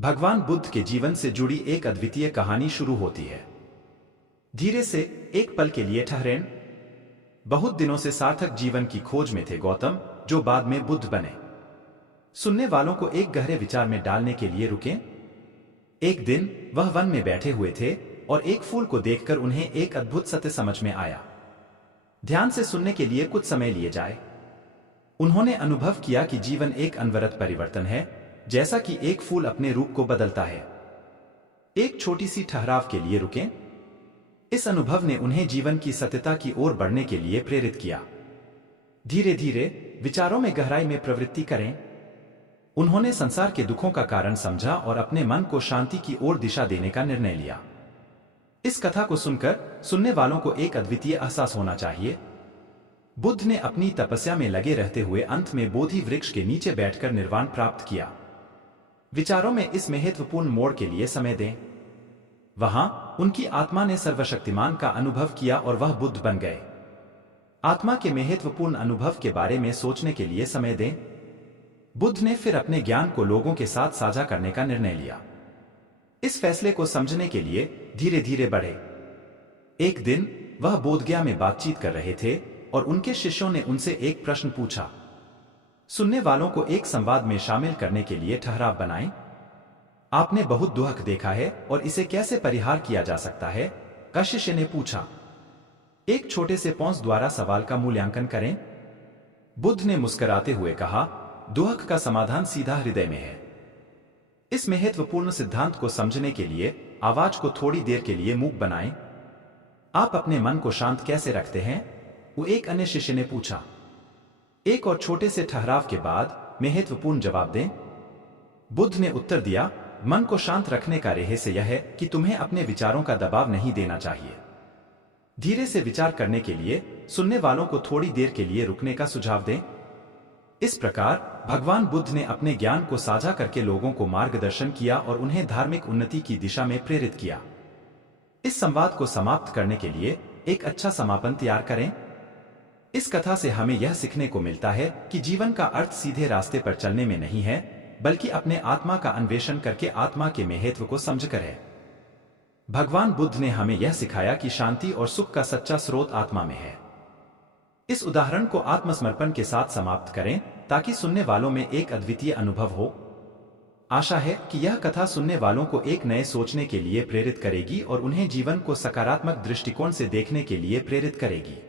भगवान बुद्ध के जीवन से जुड़ी एक अद्वितीय कहानी शुरू होती है। धीरे से एक पल के लिए ठहरें। बहुत दिनों से सार्थक जीवन की खोज में थे गौतम, जो बाद में बुद्ध बने। सुनने वालों को एक गहरे विचार में डालने के लिए रुकें। एक दिन वह वन में बैठे हुए थे और एक फूल को देखकर उन्हें एक अद्भुत सत्य समझ में आया। ध्यान से सुनने के लिए कुछ समय लिए जाए। उन्होंने अनुभव किया कि जीवन एक अनवरत परिवर्तन है, जैसा कि एक फूल अपने रूप को बदलता है। एक छोटी सी ठहराव के लिए रुकें। इस अनुभव ने उन्हें जीवन की सत्यता की ओर बढ़ने के लिए प्रेरित किया। धीरे धीरे विचारों में गहराई में प्रवृत्ति करें। उन्होंने संसार के दुखों का कारण समझा और अपने मन को शांति की ओर दिशा देने का निर्णय लिया। इस कथा को सुनकर सुनने वालों को एक अद्वितीय एहसास होना चाहिए। बुद्ध ने अपनी तपस्या में लगे रहते हुए अंत में बोधि वृक्ष के नीचे बैठकर निर्वाण प्राप्त किया। विचारों में इस महत्वपूर्ण मोड़ के लिए समय दें। वहां उनकी आत्मा ने सर्वशक्तिमान का अनुभव किया और वह बुद्ध बन गए। आत्मा के महत्वपूर्ण अनुभव के बारे में सोचने के लिए समय दें। बुद्ध ने फिर अपने ज्ञान को लोगों के साथ साझा करने का निर्णय लिया। इस फैसले को समझने के लिए धीरे धीरे बढ़े। एक दिन वह बोधगया में बातचीत कर रहे थे और उनके शिष्यों ने उनसे एक प्रश्न पूछा। सुनने वालों को एक संवाद में शामिल करने के लिए ठहराव बनाएं। आपने बहुत दुख देखा है और इसे कैसे परिहार किया जा सकता है? का शिष्य ने पूछा। एक छोटे से पॉइंट्स द्वारा सवाल का मूल्यांकन करें। बुद्ध ने मुस्कुराते हुए कहा, दुख का समाधान सीधा हृदय में है। इस महत्वपूर्ण सिद्धांत को समझने के लिए आवाज को थोड़ी देर के लिए मूक बनाएं। आप अपने मन को शांत कैसे रखते हैं? वो एक अन्य शिष्य ने पूछा। एक और छोटे से ठहराव के बाद महत्वपूर्ण जवाब दें। बुद्ध ने उत्तर दिया, मन को शांत रखने का रहस्य यह है कि तुम्हें अपने विचारों का दबाव नहीं देना चाहिए। धीरे से विचार करने के लिए सुनने वालों को थोड़ी देर के लिए रुकने का सुझाव दें। इस प्रकार भगवान बुद्ध ने अपने ज्ञान को साझा करके लोगों को मार्गदर्शन किया और उन्हें धार्मिक उन्नति की दिशा में प्रेरित किया। इस संवाद को समाप्त करने के लिए एक अच्छा समापन तैयार करें। इस कथा से हमें यह सीखने को मिलता है कि जीवन का अर्थ सीधे रास्ते पर चलने में नहीं है, बल्कि अपने आत्मा का अन्वेषण करके आत्मा के महत्व को समझकर है। भगवान बुद्ध ने हमें यह सिखाया कि शांति और सुख का सच्चा स्रोत आत्मा में है। इस उदाहरण को आत्मसमर्पण के साथ समाप्त करें ताकि सुनने वालों में एक अद्वितीय अनुभव हो। आशा है कि यह कथा सुनने वालों को एक नए सोचने के लिए प्रेरित करेगी और उन्हें जीवन को सकारात्मक दृष्टिकोण से देखने के लिए प्रेरित करेगी।